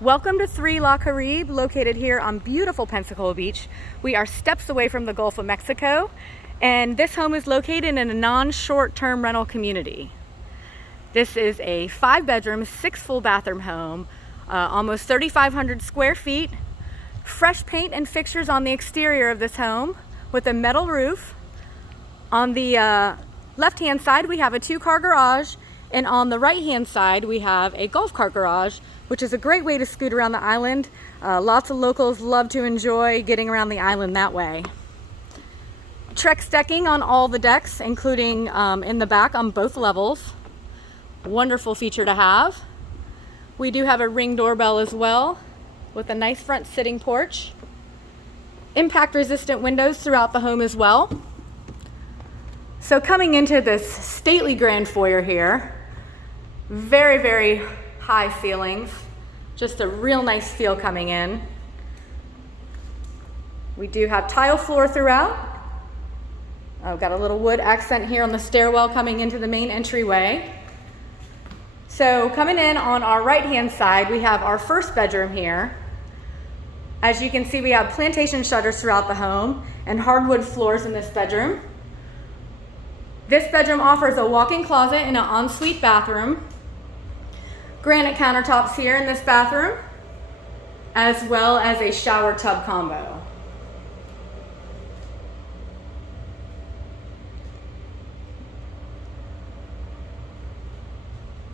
Welcome to 3 La Caribe, located here on beautiful Pensacola Beach. We are steps away from the Gulf of Mexico, and this home is located in a non-short-term rental community. This is a 5-bedroom, 6 full bathroom home, almost 3,500 square feet, fresh paint and fixtures on the exterior of this home with a metal roof. On the left-hand side, we have a 2-car garage, and on the right-hand side, we have a golf cart garage, which is a great way to scoot around the island. Lots of locals love to enjoy getting around the island that way. Trex decking on all the decks, including in the back on both levels. Wonderful feature to have. We do have a Ring doorbell as well, with a nice front sitting porch. Impact resistant windows throughout the home as well. So coming into this stately grand foyer here, very, very high ceilings, just a real nice feel coming in. We do have tile floor throughout. I've got a little wood accent here on the stairwell coming into the main entryway. So coming in on our right-hand side, we have our first bedroom here. As you can see, we have plantation shutters throughout the home and hardwood floors in this bedroom. This bedroom offers a walk-in closet and an ensuite bathroom. Granite countertops here in this bathroom, as well as a shower tub combo.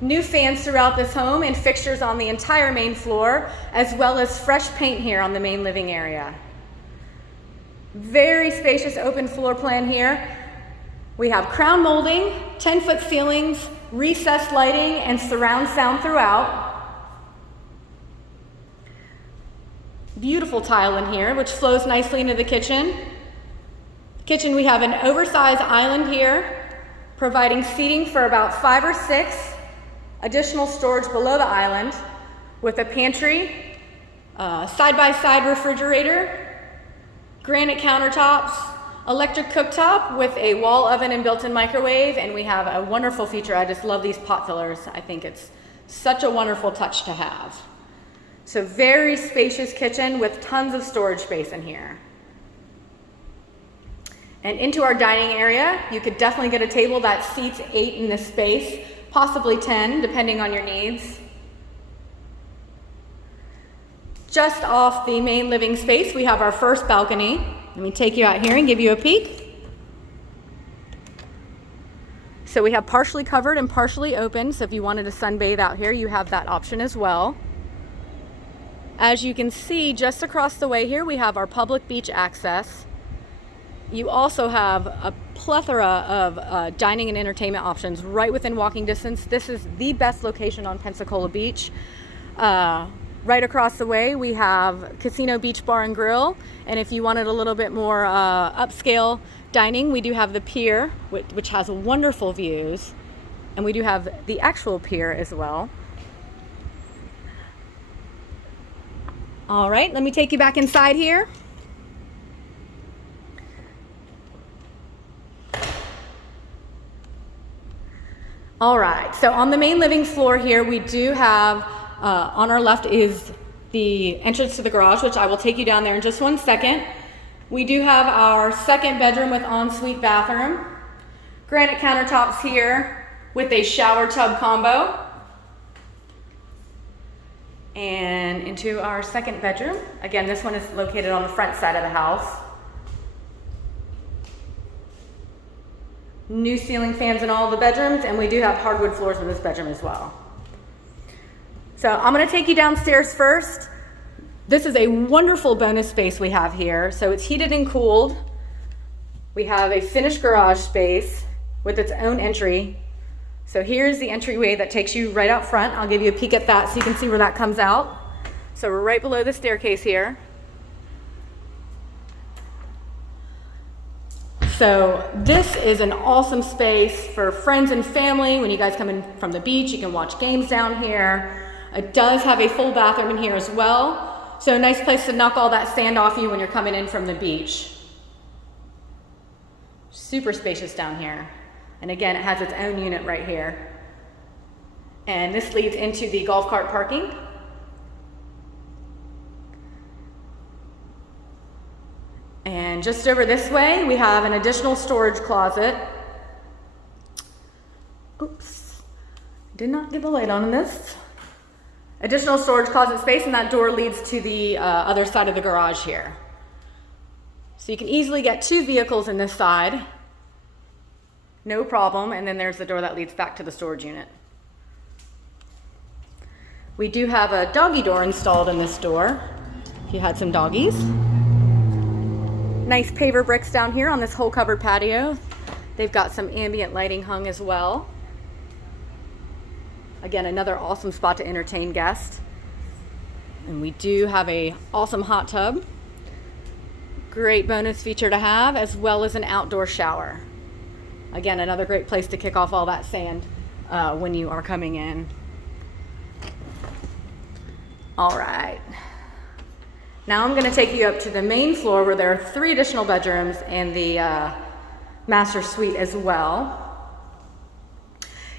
New fans throughout this home and fixtures on the entire main floor, as well as fresh paint here on the main living area. Very spacious open floor plan here. We have crown molding, 10-foot ceilings, recessed lighting, and surround sound throughout. Beautiful tile in here, which flows nicely into the kitchen. Kitchen, we have an oversized island here, providing seating for about 5 or 6. Additional storage below the island with a pantry, side-by-side refrigerator, granite countertops, electric cooktop with a wall oven and built-in microwave, and we have a wonderful feature. I just love these pot fillers. I think it's such a wonderful touch to have. So very spacious kitchen with tons of storage space in here. And into our dining area, you could definitely get a table that seats 8 in this space, possibly 10, depending on your needs. Just off the main living space, we have our first balcony. Let me take you out here and give you a peek. So we have partially covered and partially open, so if you wanted to sunbathe out here, you have that option as well. As you can see, just across the way here, we have our public beach access. You also have a plethora of dining and entertainment options right within walking distance. This is the best location on Pensacola Beach. Right across the way, we have Casino Beach Bar and Grill. And if you wanted a little bit more upscale dining, we do have the pier, which has wonderful views. And we do have the actual pier as well. All right, let me take you back inside here. All right, so on the main living floor here, we do have, on our left is the entrance to the garage, which I will take you down there in just one second. We do have our second bedroom with ensuite bathroom. Granite countertops here with a shower tub combo. And into our second bedroom. Again, this one is located on the front side of the house. New ceiling fans in all the bedrooms, and we do have hardwood floors in this bedroom as well. So I'm going to take you downstairs first. This is a wonderful bonus space we have here. So it's heated and cooled. We have a finished garage space with its own entry. So here's the entryway that takes you right out front. I'll give you a peek at that so you can see where that comes out. So we're right below the staircase here. So this is an awesome space for friends and family. When you guys come in from the beach, you can watch games down here. It does have a full bathroom in here as well. So a nice place to knock all that sand off you when you're coming in from the beach. Super spacious down here. And again, it has its own unit right here. And this leads into the golf cart parking. And just over this way, we have an additional storage closet. Oops, did not get the light on in this. Additional storage closet space, and that door leads to the other side of the garage here. So you can easily get 2 vehicles in this side, no problem, and then there's the door that leads back to the storage unit. We do have a doggy door installed in this door, if you had some doggies. Nice paver bricks down here on this whole covered patio. They've got some ambient lighting hung as well. Again, another awesome spot to entertain guests. And we do have a awesome hot tub. Great bonus feature to have, as well as an outdoor shower. Again, another great place to kick off all that sand when you are coming in. All right. Now I'm going to take you up to the main floor where there are 3 additional bedrooms and the master suite as well.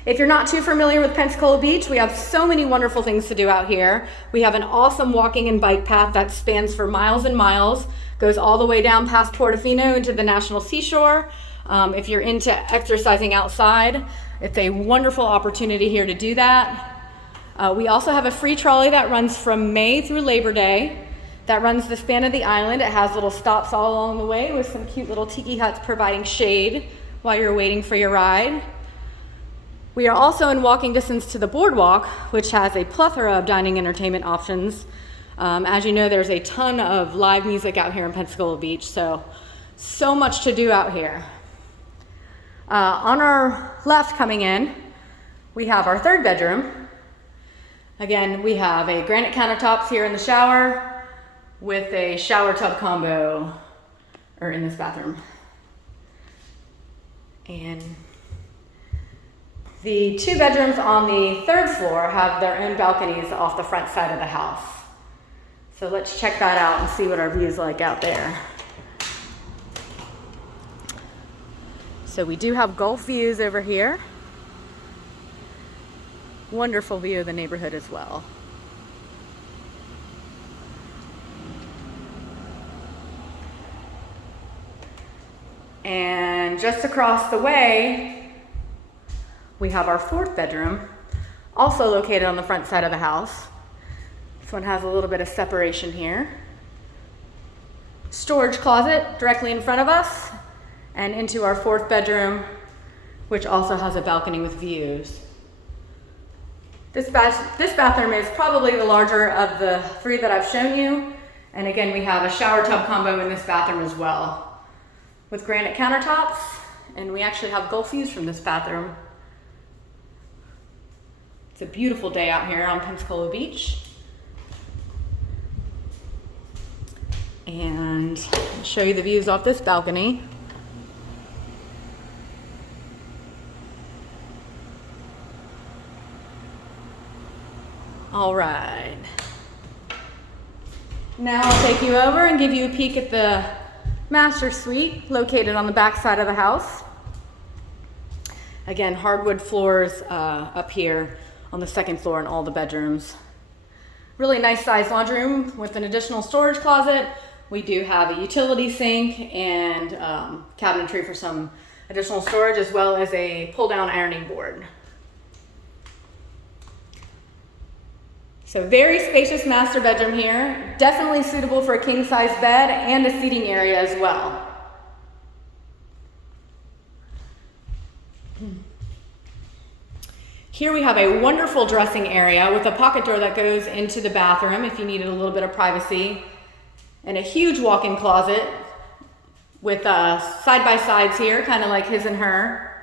If you're not too familiar with Pensacola Beach, we have so many wonderful things to do out here. We have an awesome walking and bike path that spans for miles and miles, goes all the way down past Portofino into the National Seashore. If you're into exercising outside, it's a wonderful opportunity here to do that. We also have a free trolley that runs from May through Labor Day. That runs the span of the island. It has little stops all along the way with some cute little tiki huts providing shade while you're waiting for your ride. We are also in walking distance to the Boardwalk, which has a plethora of dining entertainment options. As you know, there's a ton of live music out here in Pensacola Beach, so much to do out here. On our left coming in, we have our 3rd bedroom. Again, we have a granite countertops here in the shower, with a shower tub combo, or in this bathroom. And the 2 bedrooms on the 3rd floor have their own balconies off the front side of the house. So let's check that out and see what our view's like out there. So we do have Gulf views over here. Wonderful view of the neighborhood as well. And just across the way, we have our 4th bedroom, also located on the front side of the house. This one has a little bit of separation here. Storage closet directly in front of us, and into our 4th bedroom, which also has a balcony with views. This bathroom is probably the larger of the 3 that I've shown you. And again, we have a shower tub combo in this bathroom as well, with granite countertops, and we actually have Gulf views from this bathroom. It's a beautiful day out here on Pensacola Beach. And I'll show you the views off this balcony. All right. Now I'll take you over and give you a peek at the master suite located on the back side of the house. Again, hardwood floors up here on the 2nd floor in all the bedrooms. Really nice sized laundry room with an additional storage closet. We do have a utility sink and cabinetry for some additional storage, as well as a pull down ironing board. So very spacious master bedroom here, definitely suitable for a king size bed and a seating area as well. Here we have a wonderful dressing area with a pocket door that goes into the bathroom if you needed a little bit of privacy, and a huge walk-in closet with side-by-sides here, kind of like his and her.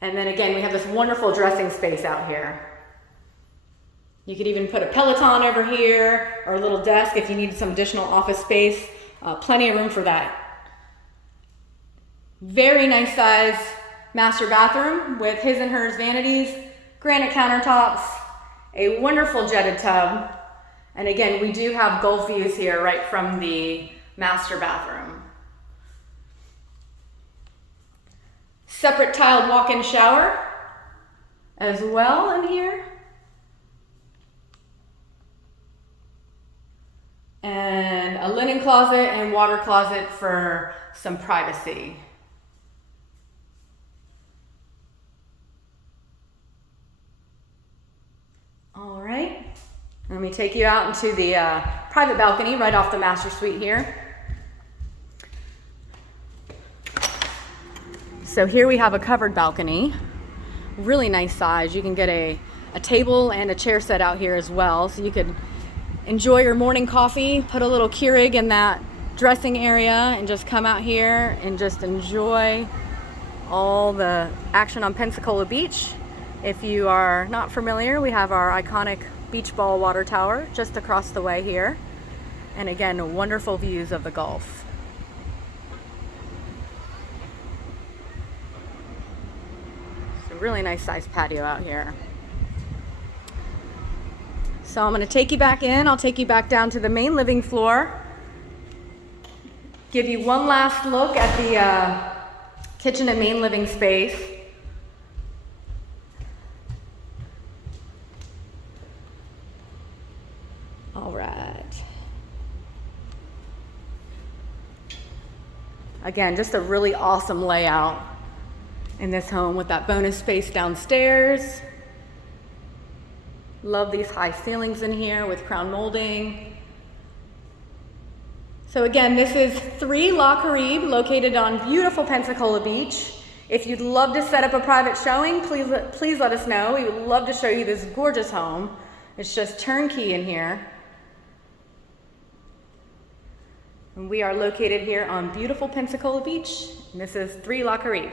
And then again, we have this wonderful dressing space out here. You could even put a Peloton over here or a little desk if you needed some additional office space. Plenty of room for that. Very nice size master bathroom with his and hers vanities, granite countertops, a wonderful jetted tub. And again, we do have Gulf views here right from the master bathroom. Separate tiled walk-in shower as well in here. And a linen closet and water closet for some privacy. All right, let me take you out into the private balcony right off the master suite here. So here we have a covered balcony, really nice size. You can get a table and a chair set out here as well, so you could enjoy your morning coffee, put a little Keurig in that dressing area, and just come out here and just enjoy all the action on Pensacola Beach. If you are not familiar, we have our iconic beach ball water tower just across the way here. And again, wonderful views of the Gulf. It's a really nice sized patio out here. So I'm going to take you back in. I'll take you back down to the main living floor. Give you one last look at the kitchen and main living space. All right. Again, just a really awesome layout in this home with that bonus space downstairs. Love these high ceilings in here with crown molding. So again, this is 3 La Caribe located on beautiful Pensacola Beach. If you'd love to set up a private showing, please let us know. We would love to show you this gorgeous home. It's just turnkey in here. And we are located here on beautiful Pensacola Beach. And this is 3 La Caribe.